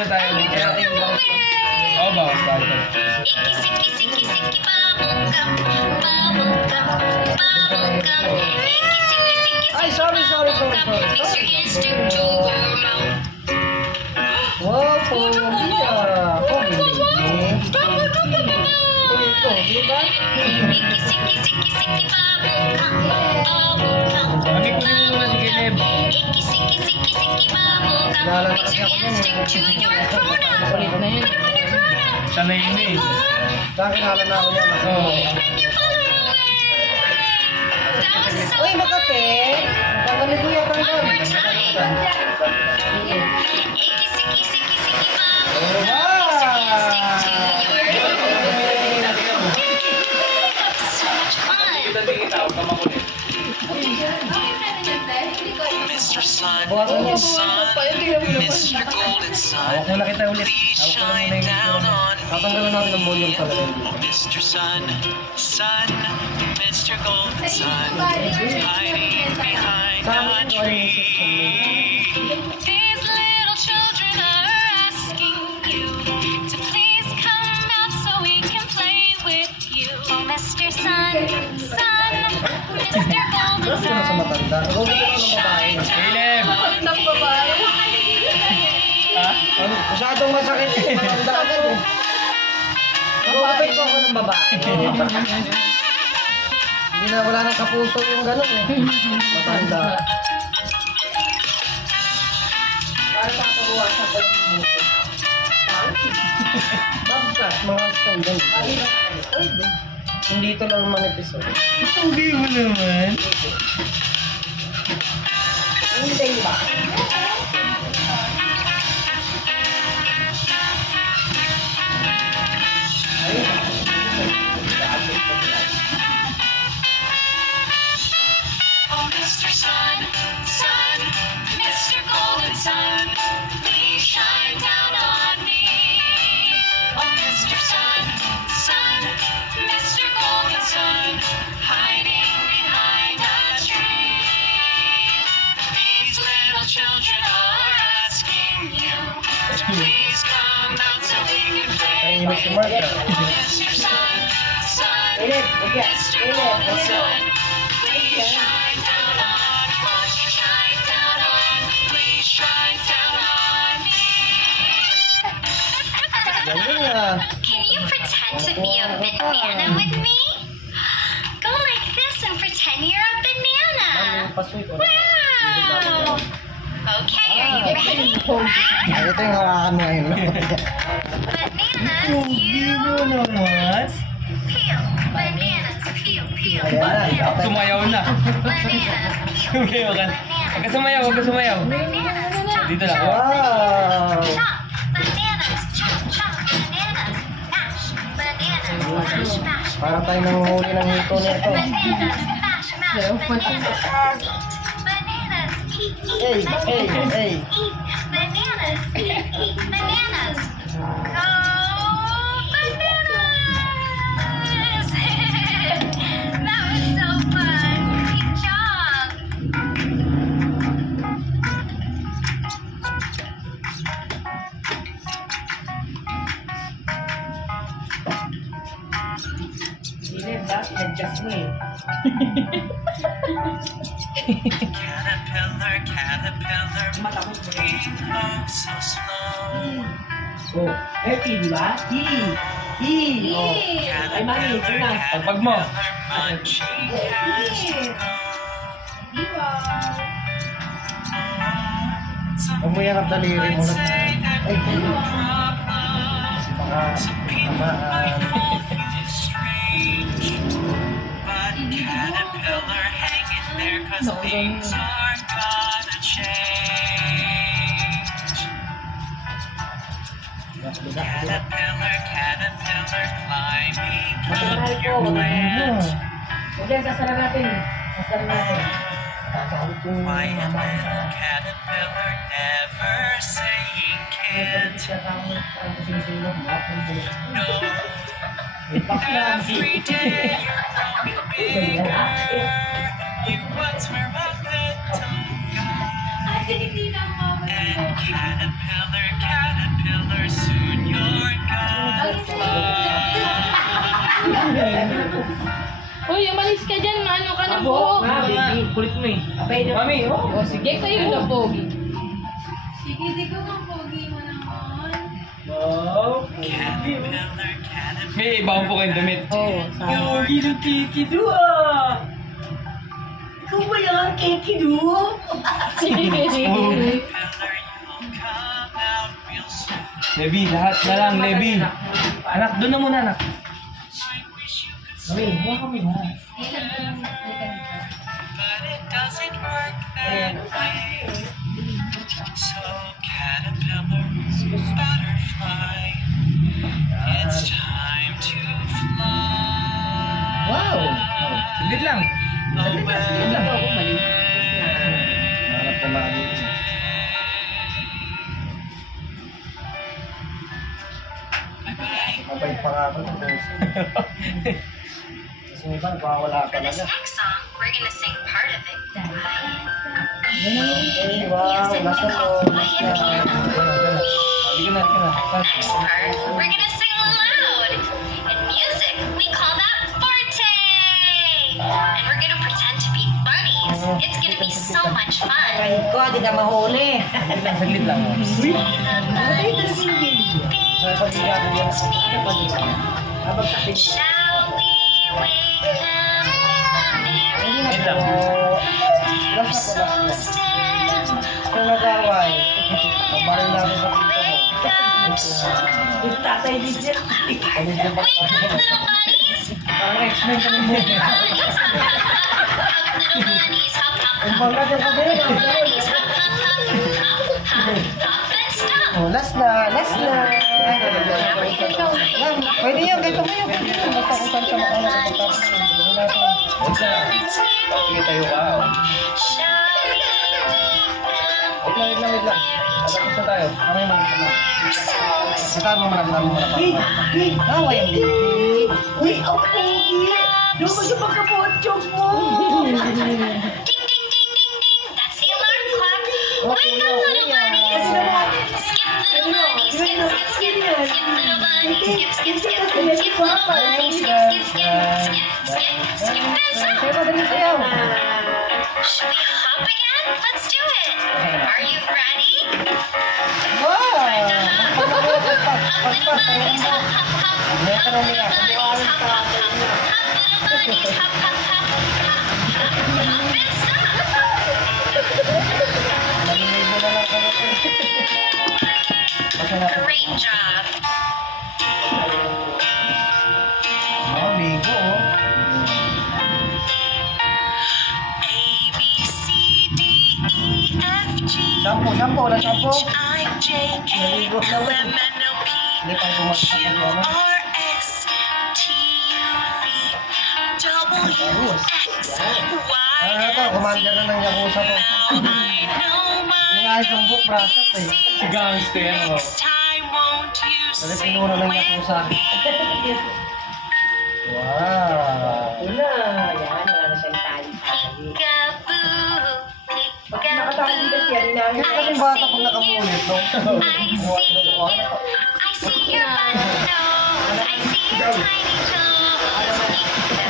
na tayo. Oo, bawas tayo. Ay, sorry. Wow, pogi ah. Pogi ba? Kami ko rin naman si Caleb. Kulit na yun. Sanay na eh. Bakit nala na ako yan? Oo. Uy, makate! Pagkalit mo yata yan. Mr. Sun, Buwasan yan. Mr. Golden Sun, Hawak muna kita ulit. please Hawak ko lang shine muna down yung on me. Tatanggalan natin ang volume talaga. Oh, Mr. Sun, Mr. Golden Sun, hiding behind a tree. These little children are asking you to please come out so we can play with you. Oh, Mr. Sun, Mr. Golden Ano na sa Sun. matanda? Huwag mo ng babae. Caleb! Ha? Ano, masyadong masakit yung matanda agad eh. Nagugupit ko ako ng babae. Hindi na wala nang kapuso yung gano'n eh. Matanda. Para papawasan ko yung muso. Babkat, mga standan. Hindi ito lang manipis eh. Pogi mo naman. Hindi ba? Oh, Mr. Sun, Mr. Golden Sun, please shine down on me. Oh, Mr. Sun, Mr. Golden Sun, hiding behind a tree. These little children are asking you to please come out so we can play. Tahimik si Mark ah. Oh, Mr. Sun, Inip, okay. Mr. Inip, Golden okay. Sun, please shine down on me. Won't you shine down on me? Please shine down on me. Galing ah. Can you pretend to be a banana with me? Go like this and pretend you're a banana. Pasoy ko. Wow. Okay, are you ready? Ito yung hawakan mo ngayon. Bananas, Pogi you mo naman. peel. Bananas, peel. Ayan na. Sumayaw na. Bananas, peel. Sumayaw ka. Huwag ka sumayaw, huwag ka sumayaw. Bananas, chop, Dito lang. chop. Wow! Chop. Bananas, chop, chop. Bananas, mash. Bananas, mash, mash. Parang tayo nanguhuli ng hito nito. Bananas, mash, mash. Bananas, eat. Bananas, eat, Hey, eat. hey, Bananas, hey. eat. Bananas, eat bananas. Go bananas! That was so fun. Good job. Caterpillar, we move so slow. Oh, happy, di ba? Oh. Ay, mami, ito na. Pagpag mo. Munching as you go. Huwag mo yakap daliri mo na. Ay, Some people might call you strange, but caterpillar, hang in there 'cause things are gonna change. Caterpillar, climbing up your plant. Okay, sasara natin. Sasara natin. Quiet little caterpillar, never saying can't. No, every day you're growing bigger. You once were a little guy. And caterpillar, Uy, umalis ka dyan. Ano ka na Abo, po? nga, baby. Kulit mo eh. Apay niyo. Mami, oh. O, sige kayo na pogi. Sige, di ko kang pogi mo naman. Wow. Caterpillar, May iba po kayong damit. Oo, sabi. Yogi ng kikidu ah! Ikaw ba yan, kikidu? caterpillar, you'll come out real soon. Levi, lahat na lang, Levi. Anak, doon na muna, anak. I wish you could Mami, see, huwag kami ha. but it doesn't work that way. So caterpillar, butterfly, it's time to fly. Wow! Saglit lang. Away. Hanap ko lagi. Mabait pa nga ako ng puso. Kasi iba, nagwawala For this talaga. next song, we're gonna sing part of it. Eh, wow, nasa mo. Music called Quiet Piano. Halika na, halika na. Next part, we're gonna sing loud. In music, we call that forte. And we're gonna pretend to be bunnies. It's gonna be so much fun. Ay ko, di ka mahuli. Saglit lang, oh. Say the bunnies sleeping till it's nearly noon. Shall we wake them with a merry Hindi na lang. po. They're Last so na po, last na. still. Kung nag-away, mabalin namin sa tito mo. Wake up, son. Yung tatay din niya. Kami din ba? Wake up, little bunnies. Parang X-Men kami mo. Bunnies, hop, hop, hop. Little bunnies, hop, hop, Ang hop. bangga dyan kami. Little bunnies, hop, hop, hop. Hop, hop, hop, and stop. Oh, last na, last na. Yan, pwede yan, ganito mo yun. Basta kung saan siya makakapagpapos. Sige, tayo ka, oh. Wait lang, wait lang. Tapos na tayo. Kamay mo. Sitaan mo muna, sitaan mo muna. Away ang David. Uy, okay! Yung ba yung pagkapochok mo? Ding, ding, ding, ding, ding. That's the alarm clock. Wake up, little bunnies. Skip, little bunny. Skip, skip, skip. Skip, little bunny. Skip, skip, skip. Skip, little bunny. Skip, skip, skip. Skip, skip, skip, and stop. Sa'yo ba dali sa'yo? Should we hop again? Let's do it. Are you ready? Wow! Hop, little bunnies. Hop, hop, hop. Meron Hop, na little niya. bunnies. Hop, hop, hop. Hop, little bunnies. Hop, hop, hop. Hop, hop, hop, and stop. Naliligo na lang kami. Basta natin. Great job. Oh, ligo oh. A, B, C, D, E, F, G, Shampoo, shampoo, wala shampoo. H, I, J, K, L, M, N, O, P, Hindi pa ako Q, magkakasama. R, S, T, U, V, W, X, Y, Ano na to, commander na ng Yakuza to. Now I know my Nangyayos yung book process eh. ABC. Si gangster, oh. Next time, won't you Dali sing pinura ng with Yakuza. me? Wow. Una, yan, wala na siyang tali-tali. Peekaboo, Bakit nakatali kasi yan namin? Kasi kasing bata pag nakamulit, no? I see you. I see your button nose. I see your tiny toes.